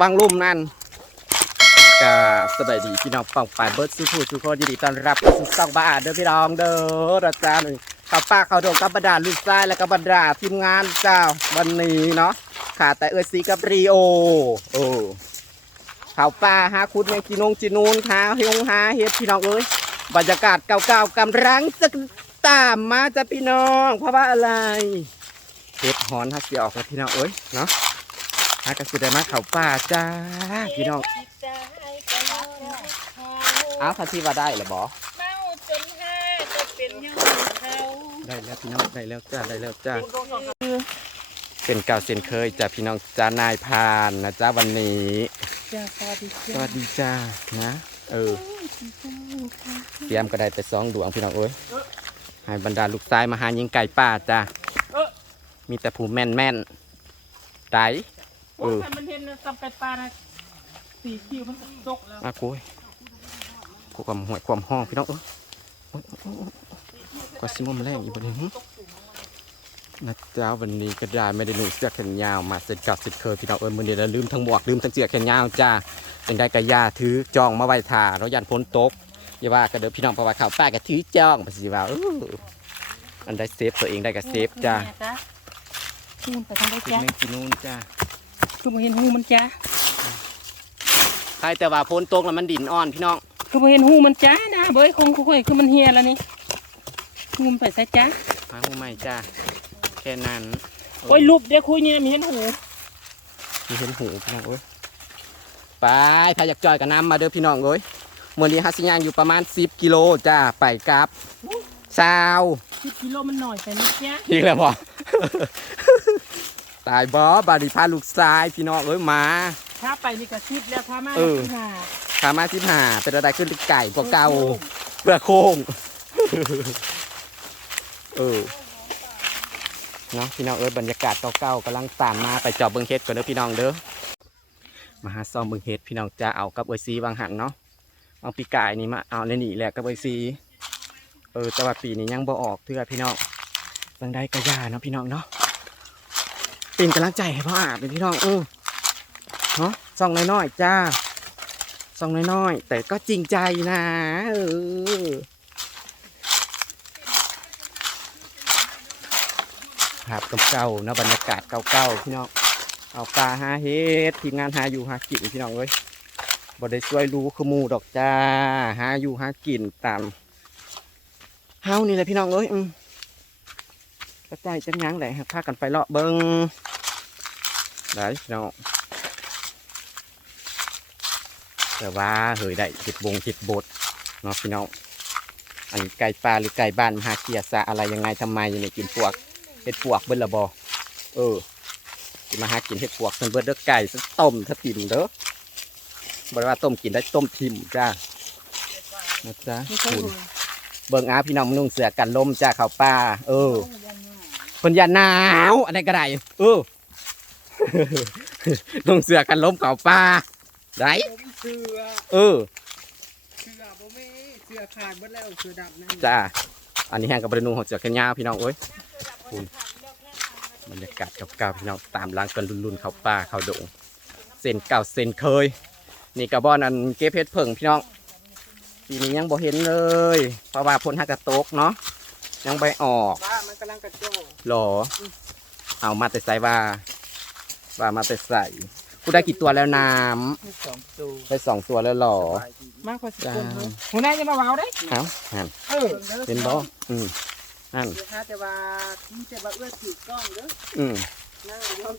วังลุ่มนั่นกาสบายดีพี่น้องปังป่ายเบิร์ดสู้ผู้ทุกคนยินดีต้อนรับสู่ซ่องบ้าเด้อพี่น้องเด้อระจ้านึ่ข้าวป้าข้าวโดงกับบรรดาลูกชายและกับบรรดาทีมงานเจ้าวันนี้เนาะขาดแต่เออซีกับรีโอโอ้ข้าวป้าหาคุณแมงจีนงจีนูนหาเฮงหาเฮ็ดพี่น้องเอ้ยบรรยากาศเก่าๆกำลังจะตามมาจ้ะพี่น้อง เพราะว่าอะไรเฮ็ดหอนฮักเสียออกแล้วพี่น้องเอ้ยเนาะ ฮากระสุดได้มาเขาป่าจ้าพี่น้องอ้าวพัที่ว่าได้เหรอบอเมาจนห้าจะเป็นยังเขาได้แล้วพี่น้องได้แล้วจ้าได้แล้วจ้าเป็นเก่าเส้นเคยจ้าพี่น้องจ้านายพานนะจ้าวันนี้จ้าสวัสดีสวัสดีจ้านะ เออเตรียมก็ได้ไปสองดวงพี่น้องเอ้ยให้บรรดาลูกชายมาหายิงไก่ป่าจ้ามีแต่ผู้แม่นแม่นๆได โอ้ยมันเห็นสับไก่ปลานะสี่คิวมันก็ตกแล้วมาคุยความห่วยความห้องพี่น้องเอ้ยโอ๊ยโอ๊ยโอ๊ยก็ซิมอมแรงอยู่บนนี้หึนะจ๊ะวันนี้ก็ได้ไม่ได้หนุ่งเสื้อแขนยาวมาเสร็จกับเสร็จเคยพี่น้องเอ้ยมือเดียวลืมทั้งหมวกลืมทั้งเสื้อแขนยาวจ้าเป็นได้กระยาถือจองมาไว้ถ่าเรายันพ้นตกอย่าว่าก็เด้อพี่น้องเพราะว่าข่าวป้าก็ถือจองไปสิว่าเอออันได้เซฟตัวเองได้ก็เซฟจ้าหูมันไปทางได้กินจ้าแมงกินนู่นจ้า คือมาเห็นหูมันจ้าใครแต่ว่าพ้นตกแล้วมันดินอ่อนพี่น้อง คือมาเห็นหูมันจ้านะเบ้ยคงค่อยๆคือมันเฮียแล้วนี่หูมันไปใส่จ้าหาหูใหม่จ้าแค่นั้นโอ้ยรูปเดี๋ยวคุยเนี่ยมีเห็นหูมีเห็นหูพี่น้องเอ้ยไปพาอยากจอยกับน้ำมาเด้อพี่น้องเอ้ยมื่อนี้ฮัสซิยางอยู่ประมาณ 10 กิโลจ้าไปกลับซาวสิบกิโลมันหน่อยไปนะจ้าอีกแล้วบอ ตายบอบาดิพาลูกชายพี่น้องเอ้ยมา ถ้าไปนี่ก็สิบแล้วถ้ามาเออสิบห้าขามาสิบห้าเป็นอะไรขึ้นไก่กว่าเก่าเปลือกโค้งเออเนาะพี่น้องเอ้ยบรรยากาศเก่าๆกำลังตามมาไปจอบเบิงเฮ็ดก่อนเด้อพี่น้องเด้อมาหาซ่อมเบิงเฮ็ดพี่น้องจะเอากับเอยซีบางหันเนาะเอาปีกายนี่มาเอาในนี่แหละกับเอยซีเออแต่ว่าปีนี้ยังบ่ออกเพื่อพี่น้องจังได้กระยาเนาะพี่น้องเนาะ เป็นกำลังใจให้พ่ออาบเป็นพี่น้องเออเนาะซ่องน้อยๆจ้าซ่องน้อยๆแต่ก็จริงใจนะเออภาพเก่าๆนะบรรยากาศเก่าๆพี่น้องเอาปลาหาเฮ็ดทีมงานหาอยู่หากินพี่น้องเอ้ยบ่ได้ช่วยรู้ขมูดอกจ้าหาอยู่หากินตามเฮานี่แหละพี่น้องเอ้ยอืมกระจายจังยังแหละพากันไปเลาะเบิง ได้พี่น้องแต่ว่าเฮ้ยได้เห็ดบงเห็ดบดเนาะพี่น้องอันนี้ไก่ปลาหรือไก่บ้านมาหาเกียร์ซะอะไรยังไงทำไมยังไงกินพวกเห็ดปวกเบิ้ละบอเออสิมาหากินเห็ดปวกเพิ่นเบิ้เด้อไก่ซะต้มถ้าทิมเด้อบ่ได้ว่าต้มกินได้ต้มทิมจ้านะจ๊ะไม่ใช่คุณหูเบิ่งอาพี่น้องนุ่งเสือกันลมจ้าข้าวป้า เออเพิ่นอย่าหนาวอันไหนก็ได้เออ นุ่งเสือกันลมข้าวป้าได้เสือเออเสือบ่มีเสือขาดหมดแล้วเสือดำนั่นจ้าอันนี้แห้งกับบรินูของเสือแขนยาวพี่น้องเอ้ยคุณบรรยากาศเก่าๆพี่น้องตามร้านกันรุนๆเขาป่าเขาดงเส้นเก่าเส้นเคย นี่กระบอนอันเก็บเพชรเพิ่งพี่น้องปีนี้ยังบ่เห็นเลยเพราะว่าพ้นหักกระตกเนาะยังใบออกบ้ามันกำลังกระโจนหรอเอามาแต่ใส่ว่า ว่ามาแต่ใส่กูได้กี่ตัวแล้วน้สองตัวำได้สองตัวแล้วหรอ มากกว่าสิบจ้าคนเลยหัวหน้าจะมาเว้าได้เอาหันเออเป็นบ่อืมนั่นเดี๋ยวหาแต่ว่ามีแต่ว่าเอื้อถือกล้องเด้ออืมนั่งยอม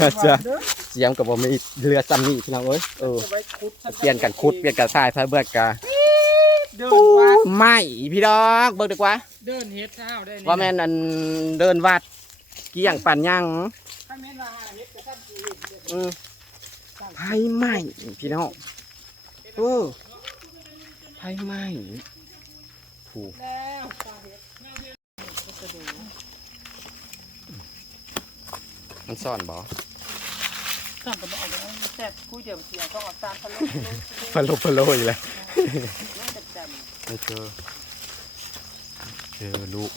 น่าจะเด้อเสียงกับผมมีเรือจำนี่พี่น้องเอ้ยเออจะไว้คุดเปลี่ยนกันคุดเปลี่ยนกันทรายทรายเบิกกะเดินวัดไม่พี่น้องเบิกดีกว่า เดินเฮ็ดเท้าได้นี่ว่าแม่นอันเดินวัดเกี่ยงปั่นย่าง ถ้าแม่นว่าหาเฮ็ดก็ท่านสิเฮ็ดเด้ออืมไฟไหม้พี่น้องเออไฟไหม้ถูกแล้วตาเฮ็ดมันซ่อนบ่สั่งกับบอกว่าแซ่บคุยเดี๋ยวเสียต้องเอาตามพะโล้พะโลพะโลอีกแล้วน่าจะจไม่เจอเจอลูก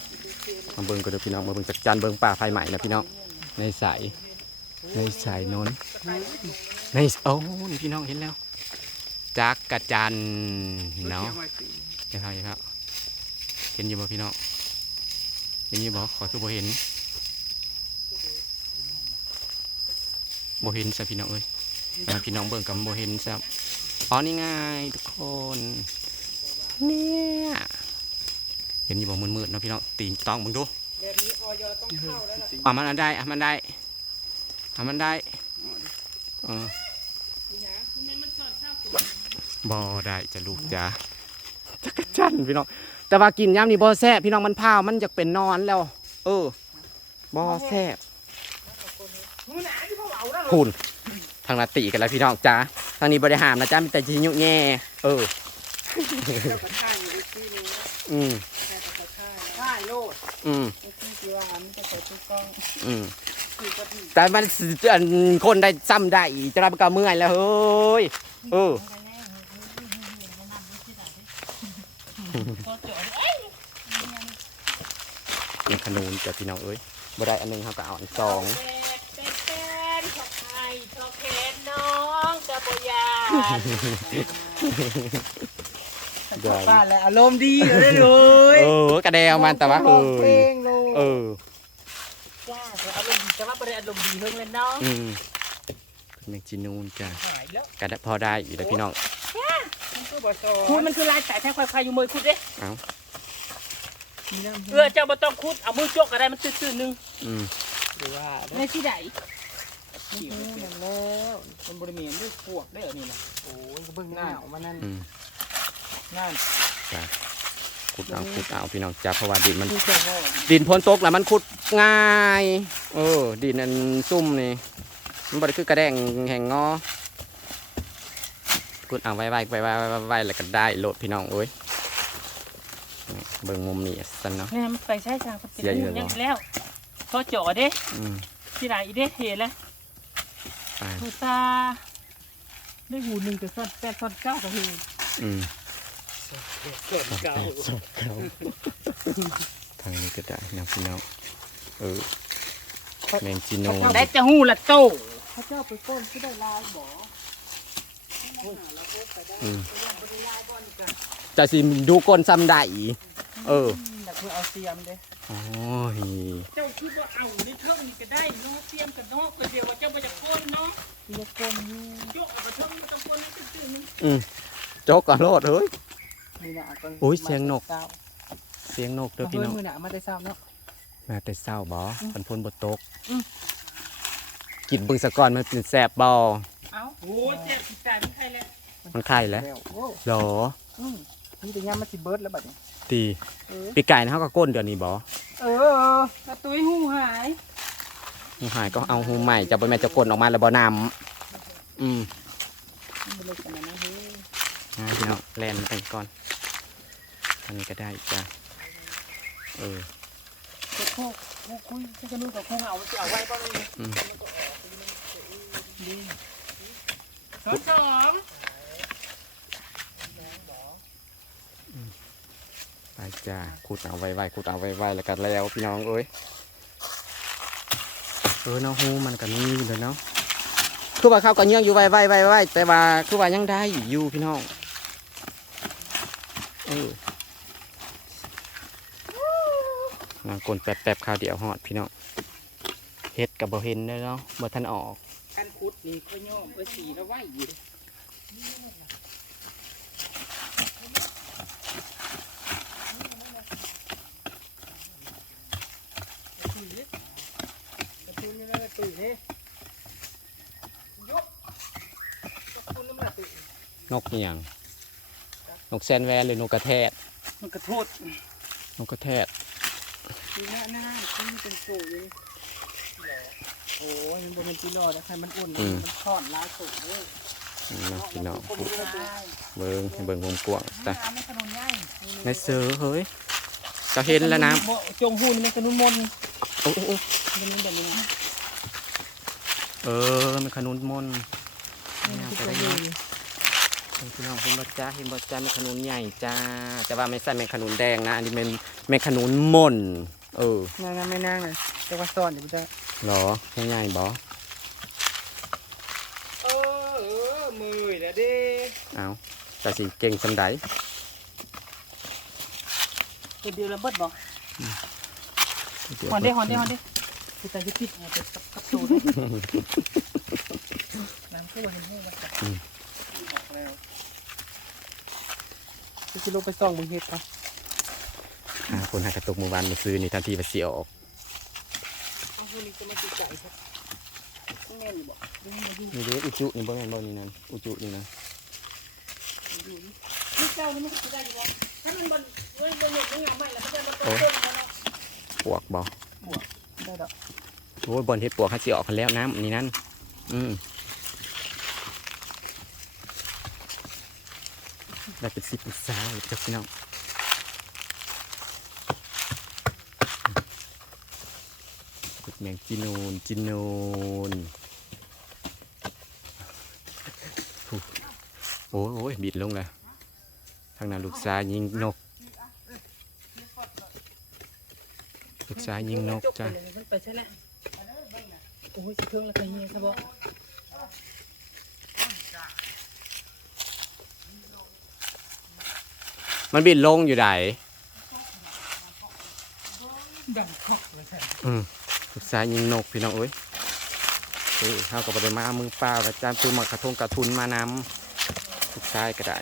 มาเบิ่งก็เด้อพี่น้องมาเบิ่งจักจันเบิ่งป่าไฟใหม่นะพี่น้อง ในสายในสายนนในโอ้นี่พี่น้องเห็นแล้วจักกระจันเนาะเดี๋ยครับเดี๋ยวครับเห็นอยู่บ่พี่น้องเห็นอยู่บ่ขอคือบ่เห็นบ่เห็นซะพี่น้องเอ้ยพี่น้องเบิ่งกับบ่เห็นซะอ๋อนี่ไงทุกคนเนี่ยเห็นอยู่บ่มืดๆเนาะพี่น้องตีนต้องมึงดู แบบนี้ออยต้องเข้าแล้วล่ะอะมันได้อะมันได้อะมันได้เออมันสอดเศร้าบ่ได้จะลูกจ้าจักรจันทร์พี่น้อง แต่ว่ากินย่ำนี่บ่แซ่บพี่น้องมันพาวมันจะเป็นนอนแล้ว เออบ่แซ่บมือหนาที่พ่อเอาแล้วคุณทางนาตีกันแล้วพี่น้องจ้าทางนี้บริหารนะจ้ามีแต่ชิยุแง่เออเจ้ากระท่ายอยู่ที่นี้อืมแค่กระท่ายท่ายโลดอืม องอืมคือกระดิ่งแต่มันสิอันคนได้ซ้ำได้อีกจะรับก็เมื่อยแล้วเฮ้ยเออพอจอดยังขนูนจ้ะพี่น้องเอ้ยบ่ได้อันหนึงเขาก็เอาอันสองเป็นเป็นของไทยทอแขนน้องกระโบยาเดี๋ยวบ้านแล้วอารมณ์ดีเลยเลยเออกระเดวมันแต่ว่าเอร้องอเพลงโลเออ จ้าแต่อารมณ์ดี แต่ว่าประเด็นอารมณ์ดีเพิ่งเลยน้องอืมเป็นแมงจีนูนจ้ะหายแล้วก็ได้พอได้อยู่แล้วพี่น้องมันก็บ่ซอคุณมันคือลายสายแท้ควายๆอยู่มือคุณเด้มีน้ำเออเจ้าบ่ต้องคุดเอามือจกก็ได้มันซื่อๆนึงอืมหรือว่าในที่ใดขิวนั่นแล้วมันบริเวณด้วยพวกได้เหรอนี่นะโอ้ยเบิ่งหน้าออกมานั่นอืมนั่น ขุดเอาขุดเอาพี่น้องจ้ะเพราะว่าดินมันคือจะว่าดินพ้นตกแล้วมันขุดง่ายเออดินอันซุ่มนี่มันบริคือกระแดงแห่งงอขุดเอาไว้ไว้ไว้ไว้ไว้ไว้แล้วก็ได้โหลดพี่น้องเอ้ยนี่เบิ่งมุมนี้สันเนาะแม่มันไปใช้ทางเป็นเสียอยู่ยังบ่แล้วพอจอดเด้อืมที่ไหนเด้เห็นแล้วไปหูตาได้หูหนึ่งแต่ซ่อนแปดซ่อนเก้าก็คืออืม เกิดเก่าสองเก้าทางนี้ก็ได้นะพี่น้องเออแมงจีโน่ได้จะหูละโตพระเจ้าไปก้นที่ได้ลายบ่จะสิดูก้นซ้ำได้อีเอออยากคือเอาเสียมเด้โอ้ยเจ้าคือว่าเอาในเทิงนี่ก็ได้เนาะเตรียมกันเนาะก็เดียวว่าเจ้าบ่จะก้นเนาะยกก้นนี่ยกเอากระเทิงมันต้องก้นนี่ซื่อๆนึงอืมโจกก่อนโลดเฮ้ย มือหนาก่อนโอ้ยเสียงนก เสียงนกเด้อเฮ้พี่ยน้องมือหนามาได้ซ้ำเนาะมาแต่เศร้าบ่มันพ้นบทตกอืมกินเบึงสะก่อนมันเป็นแสบบ่เอ้าโอ้ยเจ็บสิตายไม่ใครแล้วมันไข่แล้วโอ้หรออืมนี่แต่ย่ามันสิเบิร์ดแล้วบัดนี้ตีเออปีไก่นะเขาก็ก้นเดี๋ยวนี้บ่เออตะตุ้ยหูหายหูหายก็เอาหูใหม่จะบ่แม่นจะก้นออกมาแล้วบ่นำอืมมันเป็นเล็กขนาดนั้นเฮ้ยนะพี่น้องแลนไปก่อนอั นนี้ก็ได้จ้ะเออโคกโคกโคกคุยที่จะนู่นกับคงเอาจะเอาไว้บ่เลยอืมสองสองไปจ้าขุดเอาไว้ๆขุดเอาไว้ๆแล้วก็แล้วพี่น้องเอ้ยเออเนาะหูมันก็มีอยู่เลยเนาะคือว่าเขาก็ยังอยู่ไว้ไว้ไว้ไว้แต่ว่าคือว่ายังได้อยู่พี่น้องเออ นางกลนแป๊บๆข้าวเดียวหอดพี่น้องเฮ็ดกับบ่เห็นเลยเนาะบ่ทันออกการขุดนี่ก็ย่อมก็สีแล้วไหวอยู่ดิกระตุ้นนี่นะกระตุ้นนี่ยกกระตุ้นนี่มันกระตุ้นนกอหย่างนกแซนแวนหรือนกกระแทดมันกระโทษนกกระแทด มีหน้าหน้าที่มันเป็นโซ่อยู่นี่โอ้ยมันเป็นจีรอดแล้วใครมันอุ่นมันทอดล้ายโซ่เลยพี่น้องเบิ่งเบิ่งวงกว้างจ้ะในเสือเฮ้ยจะเห็นแล้วนะจงหูนี่มันกระนุ่นมนโอ้โอ้โอ้เป็นนี้แบบนี้นะเออมันขนุนมนนี่คือตัวเองเห็นพี่น้องเห็นบ่จ้าเห็นบ่จ้าเป็นขนุนใหญ่จ้าแต่ว่าไม่ใช่เป็นขนุนแดงนะอันนี้เป็นเป็นขนุนมน เออนั่งนะไม่นั่งลยจะว่าสอนอยู่พุทธะหรอง่ายๆบอเออเอมือล้ด้เอาแต่สิเก่งสำไดเดี๋ยวเระเบิดบอกหอนดิหอนดิหอนดิคือแต่ที่ปิดเนี่ยกับกับต้ำขึ้นมาเห็นให้แล้วกันจะลงไปส่องมือเห็ดปะ คนหากระตุกมือวานมาซื้อนี่ทันทีไปเสียออกเอาคนนี้จะมาติดใจครับแม่นอยู่บ่ดูมาดูนี่เด้อุจุนี่บ่แม่นบ่นี่นั่นอุจุนี่นะดูนี่นี่เจ้านี่มันจะได้อยู่บ่ถ้ามันบนเว้ยบนหยดไม่งามไม่แล้วมันจะมาต้นต้นมันเนาะปวกบ่ได้ดอกโอ้ยบอลเฮ็ดปวกเขาสิออกกันแล้วน้ำนี่นั่นอืมได้เป็นสิบอุตสาห์เลยจ้ะพี่น้องกุด แมงจีนูนจีนูนฮู้โอ้ยโอ้ยบิดลงแล้วทางนั้นลูกชายยิงนก ลูกชายยิงนกจ้ะมันไปใช่ไหมโอ้ยสิเครื่องแล้วก็เฮียซะบ่มันบินลงอยู่ไหนดังคอกเลยค่ะอืม ลูกชายยิงนกพี่น้องเอ้ยเฮ้ยข้าวกับประเดมามือเปล่าอาจารย์ปืนหมักระทงกระทุนมานำลูกชายก็ได้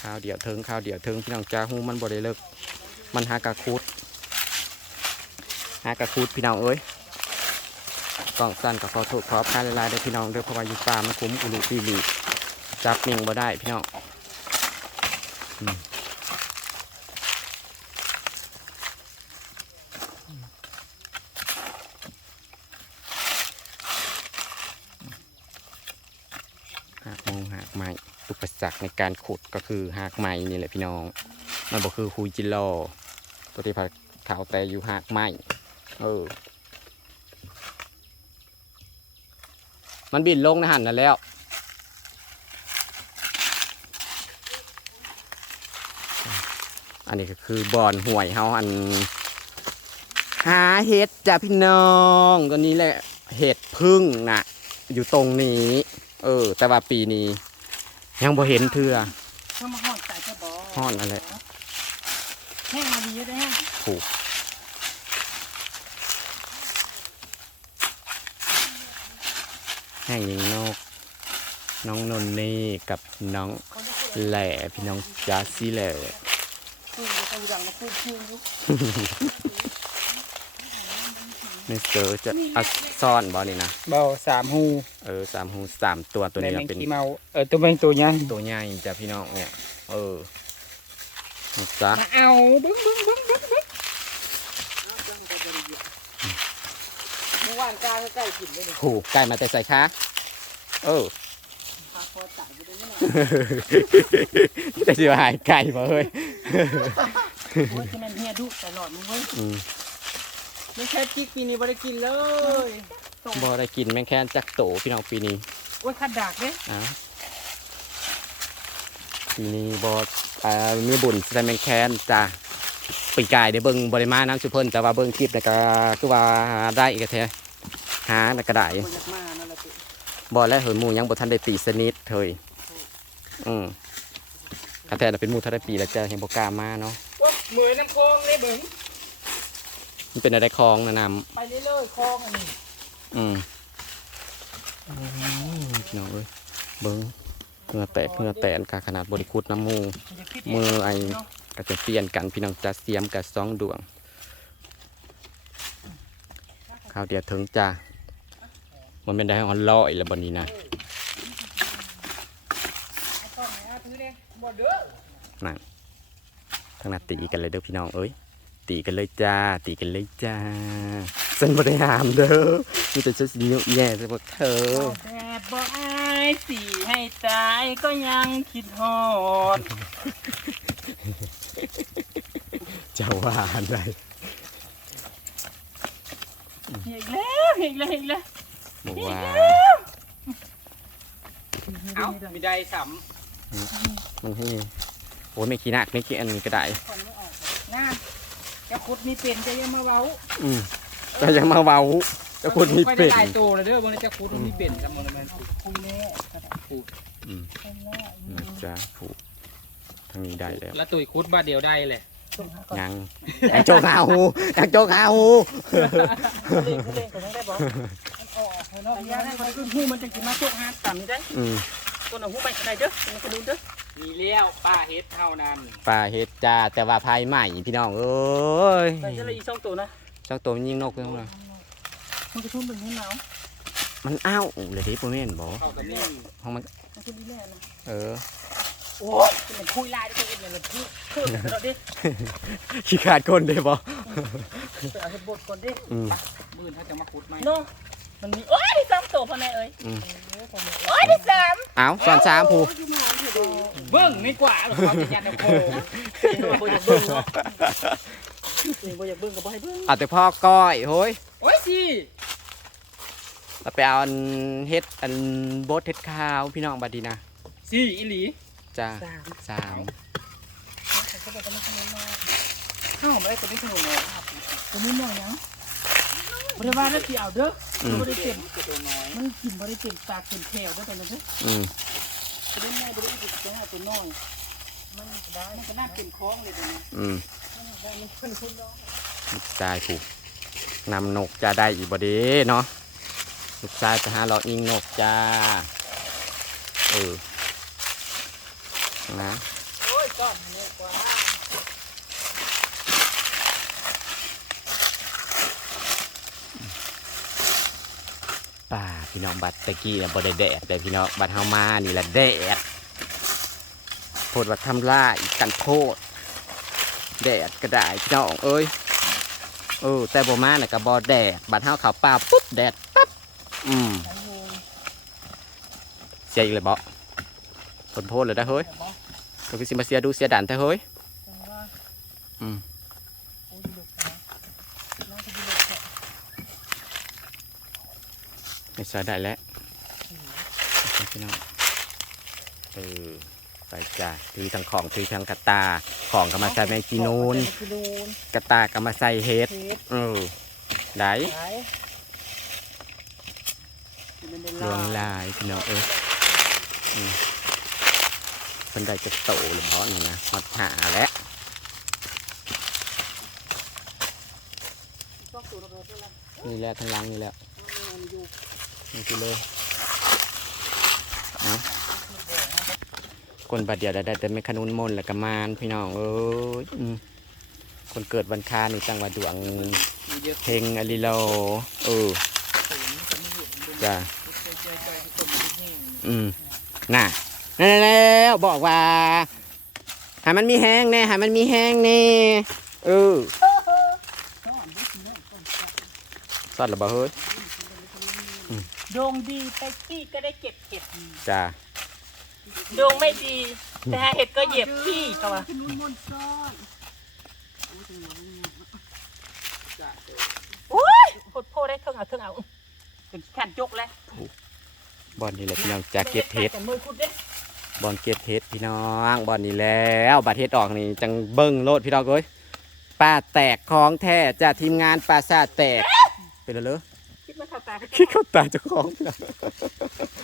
ข้าวเดียวเทิงข้าวเดียวเทิงพี่น้องจ้าหูมันบ่ได้เลิกมันหากระคุดหากระคุดพี่น้องเอ้ยกล่องสั้นกับขอโทษขอพายลายๆเด้พี่น้องเด้อเพราะว่าอยู่ป่ามันคุ้มอุลุปีหลีจับนิ่งบ่ได้พี่น้อง หากมงหากไม้อุปสรรคในการขุดก็คือหากไม้นี่แหละพี่น้อง มันบอกคือคุยจิโลตัวที่ผัดขาวแต่อยู่หากไม้เออ มันบินลงนะหันนั่นแล้วอันนี้ก็คือบอนห่วยเฮาอัน หาเห็ดจ้ะพี่น้องตัวนี้แหละเห็ดพึ่งน่ะ อยู่ตรงนี้ เออ แต่ว่าปีนี้ ยังบ่เห็นเทื่อเข้ามาห่อนใส่กระบอกฮ้อนอะไรแห้งมาดีเยอะได้แห้งถูกแห่งยิงนก น้องนนนี่กับน้องแหล่พี่น้องจาซี่แหล่พูดเขาดังมาพูดพูดอยู่ มิสเตอร์จะเอาซ่อนบอนี่นะเบาสามหูเออสามหูสามตัวตัวนี้แมนะงเป็นขี้เมาเออตัวแมงตัวใหญ่ตัวใหญ่จ้ะพี่น้องเนี่ย เออนะจ๊ะมาเอาบึ้งบึ้งบึ้งบึ้งบึ้งเมื่อวานกาใกล้กินเลยผูกไก่มาแต่ใส่ค้าเออพาคอตายไปเลยนี่แต่สิว่าหายไก่มาเฮ้ยโอ้ยจะมันเฮียดุตลอดมึงเว้ยอืม ไม่ใช่จิกปีนี้ไม่ได้กินเลยบ่ได้กินแมงแคนจักโตพี่น้องปีนี้โอ้ยขัดดากเด้อะปีนี้บ่อ่ามีบุญใส่แมงแคนจ้ะปีกายได้เบิ่งบริมาน้ำสุเพิ่นแต่ว่าเบิ่งคลิปแล้วก็คือว่าหาได้อีกแท้หาแล้วก็ได้บ่อยากมานั่นแหละตุบ่แล้วเหินหมู่ยังบ่ทันได้ตีสนิทเถยอืมกระแทน่ะเป็นหมู่เท่าได้ปีแล้วจ้ะเห็นบ่กล้ามาเนาะโอ้ยเหมือนน้ำโคงเลยเบิ่ง มันเป็นอะไรคลองนะนำไปเรื่อยๆคลองอันนี้อืมโอ้ยพี่น้องเอ้ยเบิ้งเหงื่อแตกเหงื่อแตนกาขนาดบริคุดน้ำมูมันจะคิดมือไอเนาะก็จะเปลี่ยนกันพี่น้องจะเสียมกับสองดวงข้าวเดียวถึงจ้ามันเป็นได้หอนลอยแล้วบนนี้นะเอาต้นไหนเอาถือเลยบ่เด้อนั่นทางนั้นตีกันเลยเด้อพี่น้องเอ้ย ตีกันเลยจ้า ตีกันเลยจ้าเส้นบริหามเด้อมีแต่ชุดนิ้วแย่ใช่พวกเธอเอาแบบบ่อายสิให้ตายก็ยังคิดฮอดจะว่าอะไรอีกแล้วอีกแล้วอีกแล้วบอกว่าเอ้ามีได้สมันให้โอ้ยไม่ขี้นักไม่ขี้อันนี้ก็ได้ำคนไม่ออ กหน้าจะขุดมีเป็นจะยังมาเว้าอืมก็ยังมาเว้าเจ้าคุณมีไปเป็ได้นหลายตัวเลยเด้อบางทีจะคูดมีเป็นกับมันมันคุยแน่ก็ได้อืมคุยแน่นะจ๊ะผูกทางนี้ได้แล้วแล้วตุยคูดบ้าเดียวได้เลยส่งหาก่อนยังยังโจกหาหูยังโจกหาหูเล่นเล่นก็ต้องได้บอกมันออกให้นอกยาให้มันขึ้นหูมันจะกินมาโชคฮาต่ำนี่ได้อืมต้นเอาหูไปได้เด้อมันก็ดูเด้อ มีเลี้ยวป้าเฮ็ดเท่านั้นปลาเฮ็ดจ้าแต่ว่าภายใหม่พี่น้องเอ้ยไปจะเลยอีกสองตัวนะเจ้าตัวมันยิงนกเพิ่งมามันก็ทุ่มเป็นให้หนาวมันอ้าวเลยดิพ่อแม่นบ่เข้ากันนี่ของมันมันคือดีแน่นะเออโอ้ยเป็นคุยลายได้เป็นเลยพี่เพิ่มกันแล้วดิขี้ขาดคนเด้บ่ไปเอาเห็ดบดก่อนดิอืม มือถ้าจะมาคูดไหมเนาะ มันมีโอ้ยได้สามตัวพ่อแม่เอ้ยอืม โอ้ยได้สามเอ้าสอนสามผูเบิ้งไม่กว่าหรอกเขาจะยันโคเองบ่อยากเบิ่งเนาะเองบ่อยากเบิ่งก็บ่ให้เบิ่งเอาแต่พ่อก้อยโฮ้ยโอ้ยสิเราไปเอาอันเฮ็ดอันโบดเฮ็ดข้าวพี่น้องบัดดีนะสิอีหลีจ้าสามสามเขาบอกว่ามันขนมน้อยเข้าไม่ได้ตัวนี้สนุกเลยตัวนี้น้อยยัง บ่ได้ว่าได้สิเอาเด้ออืมบ่ได้เต็มตัวน้อยมันกินบ่ได้เต็มปากเต็มแถวเด้อแต่นั่นเด้ออืมบ่ได้แม่บ่ได้อีกตัวหน้าตัวน้อย มันก็ได้มันก็น่าเป็นคล้องเลยตัวนี้อืมมันก็ได้มันเป็นคนน้อยลูกชายผูกนำนกจะได้อีกบ่เด้เนาะลูกชายจะหาเราอิงนกจ้า เออ นะ โอ้ยก้อนนี่กว่า ป่า พี่น้องบัดตะกี้น่ะบ่ได้แดดแต่พี่น้องบัดเฮามานี่แหละแดดโพดว่าทำลายกันโพดแดดก็ได้พี่น้องเอ้ยเออแต่บ่มาน่ะก็บ่แดดบัดเฮาเข้าป่าปุ๊บแดดปั๊บอืมไอ้โหเสียอีกเลยบ่ผลโพดเลยได้อเฮ้ยแต่บ่ก็คือสิมาเสียดูเสียดันแต่เฮ้ยแต่ว่าอืม โอ้ยลึกนะน้องก็ลึกแค่ ไม่ใช่ได้แล้วพี่น้องเออไปจ้าถือทั้งของถือทั้งกระตา ของก็มาใส่แมงจีนูนกินูนกระตาก็มาใส่เฮ็ดเทปเออได้ไหนกินเป็นรวงลาลายพี่น้องเอ้ยอืมคนใดจะโตหรือเพราะนี่นะหมดหาแล้วชอบสูตรระเบิดด้วยล่ะนี่แหละทั้งหลังนี่แหละมั นอยู่นี่คือเลยเอาคนบาดเดียวได้แต่ไม่ขนุนมนต์แล้วก็มานพี่น้องเอ้ยอืมคนเกิดวันคานี่จังหวัดดวงมีเยอะเฮงอลิโลเออจ้ะอืมน่ะนั่นแล้วบอกว่าให้มันมีแห้งแน่ให้มันมีแห้งแน่เออสอดหรือเปล่าเฮ้ย ดวงดีไปขี้ก็ได้เก็บเห็ดจ้าดวงไม่ดี แต่หาเห็ดก็เหยียบขี้เขาว่าโอ้ยโคตรโพได้เครื่องเอาเครื่องเอาถึงขันจกแล้วบอลนี่แหละพี่น้องจะเก็บเห็ดแต่มือคุดเด้บอลเก็บเห็ดพี่น้องบอลนี่แล้วบาดเห็ดออกนี่จังเบิ้งโลดพี่น้องเอ้ยป้าแตกของแท้จากทีมงานปลาซาแตกเป็นแล้วเหรอ คิดมาเข้าตาคิดเข้าตาเจ้าของพี่น้อง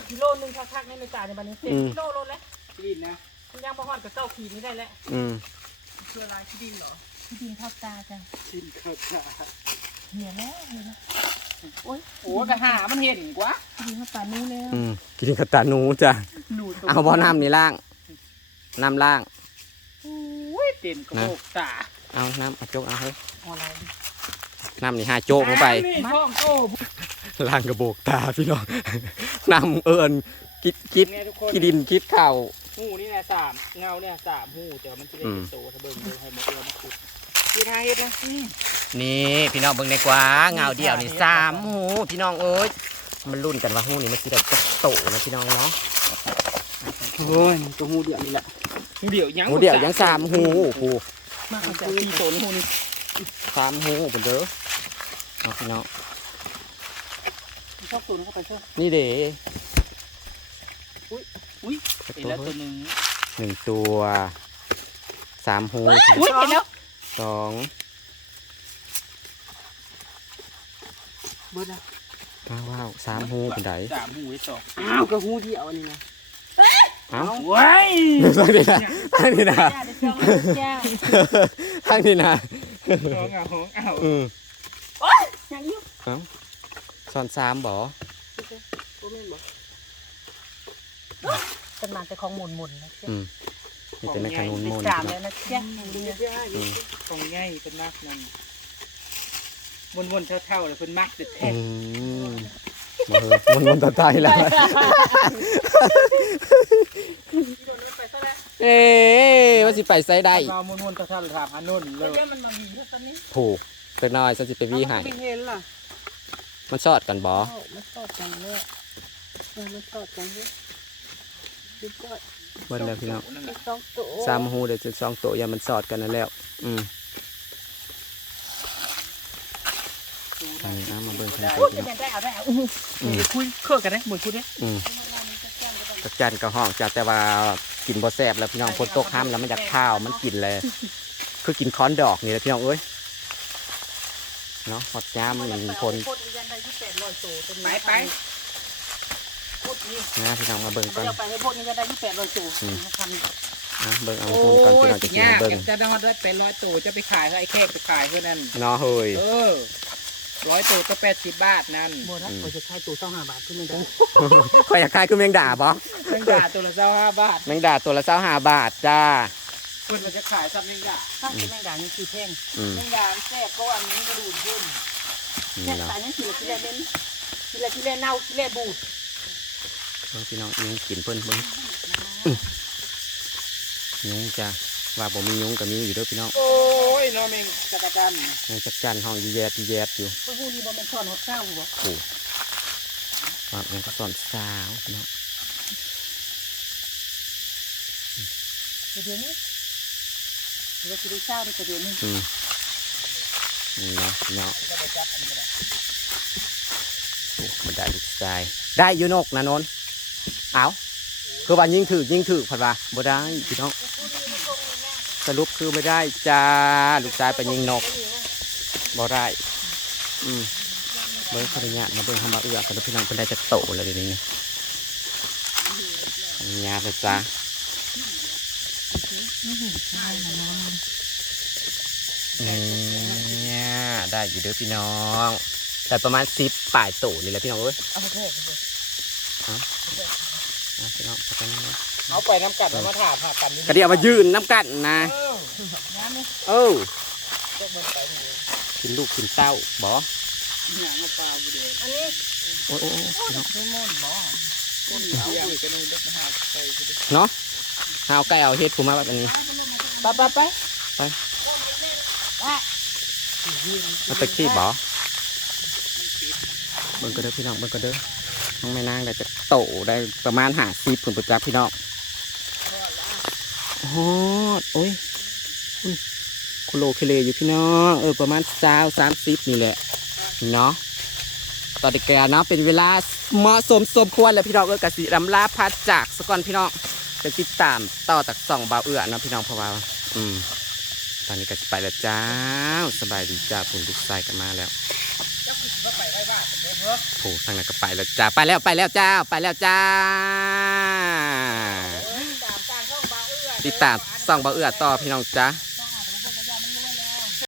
กิโลนึงคักๆในในตาในบันนี้เต็มอืมกิโลโลแล้วที่ดินนะคุณย่างบ่ฮอดกับเจ้าขีดนี่ได้แล้วอืมเชื่อลายที่ดินเหรอที่ดินเข้าตาจ้ะดินเข้าตาเหี่ยแล้วเหี่ยแล้วโอ้ยโอ้กระหามันเห็นกว่าที่ดินเข้าตานู้นแล้วอืมกินกับตาหนูจ้ะหนูตัวเอาบ่อน้ำนี่ล่างน้ำล่างโอ้ยเต็มกระโหลกตาเอาน้ำเอาโจกเอาเฮ้ยอะไร น้ำนี่ห้าโจกลงไปนี่ช่องโตล่างกระโบกตาพี่น้องน้ำเอิญคิดคิดเนี่ยทุกคนคิดดินคิดเข่าหูนี่นะสามเงาเนี่ยสามหูแต่ว่ามันจะได้อืเป็มนโตถ้าเบิ่งดูให้หมดเรามาขุดที่ท้ายเฮ็ดนะนี่พี่น้องเบิ่งในกว่าเงาเดียวนี่สามหูพี่น้องเอ้ยมันรุ่นกันว่าหูนี่มันสิได้จักโตนะพี่น้องเนาะโอ้ยตัวหูเดียวนี่แหละหูเดียวยังหูเดียวยังสามหูโอ้โหมามัเข้านใจจะตีโตนหูนี่สามหูเป็นเด้อ เอาพี่น้องชอบสูตรเข้าไปช่วยนี่เด้อุ้ยสักเห็นตัวแล้วเฮ้ตัยวหนึ่งหนึ่งตัวสามหูอุ้ยเห็นแล้วสองเบิดนะว้าวว้าวสามหูเป็นไดสามหูไว้สองอ้าวก็หูเดียวอันนี้นะเอ้าไว้ยทางนี้นะทางนี้นะจ้าได้จ้องจ้าทางนี้นะห้องเอาห้องเอาอืม ยังอยู่ซ้อนสามบ่บ่แม่นบ่เป็นมาแต่ของหมุนๆนะจ้ะอืมนี่เป็นในขนุนมีมูลสามแล้วนะจ้ะเรืออืมของง่ายเป็นมากนั่นวนๆเท่าๆเลยเป็นมักเด็ดแท้อืมมาเถอะมันมันตาตายแล้วเอ๊ะว่าสิไปไซได้เราวนๆเท่าๆเลยถามอันนู้นเลยเดี๋ยวมันมาวีแล้ วตอนนี้ผูกตัวน้อยฉันสิไปวีให้ไม่เห็นล่ะมันชอดกันบ่เอ้ามันตอดกันเลยเออมันตอดกันเลยดูก่อนเบิ่งแล้วพี่น้องนั่นแหละสองตัวสามหูเดี๋ยวจะสองโตะอย่ามันสอดกันนั่นแล้ว อืมอันนี้เอามาเบิ่งกันพูดพี่จะน้องเป็นได้เอาได้เอาอื้ออืมคุยเครื่องกันได้หมดคุยได้อืมกระจันกระห้องจ้าแต่ว่ากินบ่แซ่บแล้วพี่น้องคนตกห้ามแล้วมันอยากข้าวมันกินเลย คือกินค้อนดอกนี่แหละพี่น้องเอ้ย เนาะหอดย้ำมันคนพูดยันได้ยี่สิบแปดร้อยตัวตัวนี้ไปไปพูดนี่นะพี่น้องมาเบิ่งก่อนเดี๋ยวไปให้พูดนี่ยันได้ยี่สิบแปดร้อยตัวอืมทำนะเบิ่งเอาโอ้ทุนก่อนพี่ยน้องจะสิกินยากเบิ่งจะนอนได้เป็นร้อยตัวจะไปขายให้ไอ้แขกไปขายเพื่อนนั่นเนาะเฮ้ยเออร้อยตัวก็แปดสิบบาทนั่นโบนัสควรจะใช้ตัวสองห้าบาทขึ้นเลยได้ขอยอยากขายคือแมงดาบ่แมงดาตัวละเจ้าห้าบาทแมงดาตัวละเจ้าห้าบาทจ้าเพื่อนมันจะขายซับแมงดาถ้าเป็นแมงดานี่คือแพงอืมแมงดาแซ่บก็อันนี้กระดูดขึ้นนี่แค่เนาะตายนั่นคือที่แรกเป็นที่แรกที่แรกเน่าที่แรกบูดเบิ่งพี่น้องยุงกินเพิ่นเบิ่งอื้อยุงจ้าว่าบ่มียุงก็มีอยู่เด้อพี่น้องโอ้ยน้องเมงจักรจันทร์ยังจักจันห้องยีแยดยีแยดอยู่พวกนี้บ่เป็นช้อนหดข้าวบ่โอ้ครับยังก็สอนสาวพี่น้องเดี๋ยวนี้ เดี๋ยวจะได้เช้าได้เดี๋ยวนี้อืมนี่เนาะพี่น้องโอ้มันได้ลูกชายได้อยูนกนะนนเอาคือว่ายิงถือยิงถือผัดว่าบ่ได้พี่น้องสรุปคือไม่ได้จ้าลูกชายไปยิงนกบ่ได้อืมเบิ้งขออนุญามาเบิ้งเข้ามาเอือกันแล้วพี่น้องเป็นได้จะโตแล้วเดี๋ยวนี้นี่ขออนุญาตนะจ้า เนี่ยได้อยู่เด้อพี่น้องแต่ประมาณสิบปลายโตนี่แหละพี่น้องเอ้ยเอาไปเถอะเอาพี่น้องเอาไปนั่งนะเอาไปน้ำกัดแล้วมาถามหากันกระเดียวมายืนน้ำกันนะเออน้ำนี่เอ้าเจ้าเบิ่งไปนี่กินลูกกินเต้าบอหางมาปลาบุเดนอันนี้โอ้ยโอ้ยโอ้ยพี่น้องไม่ม่นบ่คนเดียวกันนี่เด็กมาหาไปบุเดนเนาะ เอาไก่เอาเฮ็ดกูมาแบบนี้ไปไปไปมันตะขี้บอเบิ่งก็เด้อพี่น้องเบิ่งก็เด้อน้องแม่นางได้จะโตได้ประมาณหาซีผลประจักษ์พี่น้องโอ้โหโอ้ยอุ้ยคุโลเคเลอยู่พี่น้องเออประมาณสาวสามสิบนี่แหละเนาะตอนเด็กแก่เนาะเป็นเวลาเหมาะสมสมควรแล้วพี่น้องเออกสิรำลาพัดจากสก่อนพี่น้อง จะติดตามต่อจากส่องเบาเอื้อเนาะพี่น้องเพราะว่าอืม ตอนนี้ก็จะไปแล้วจ้าสบายดีจ้าปุ่นลูกไส้กันมาแล้วโอ้ทางนั้นก็ไปแล้วจ้าไปแล้วไปแล้วจ้าไปแล้วจ้าตามการท่องบาเอื้อติดตามส่องเบาเอื้อต่อพี่น้องจ้าเ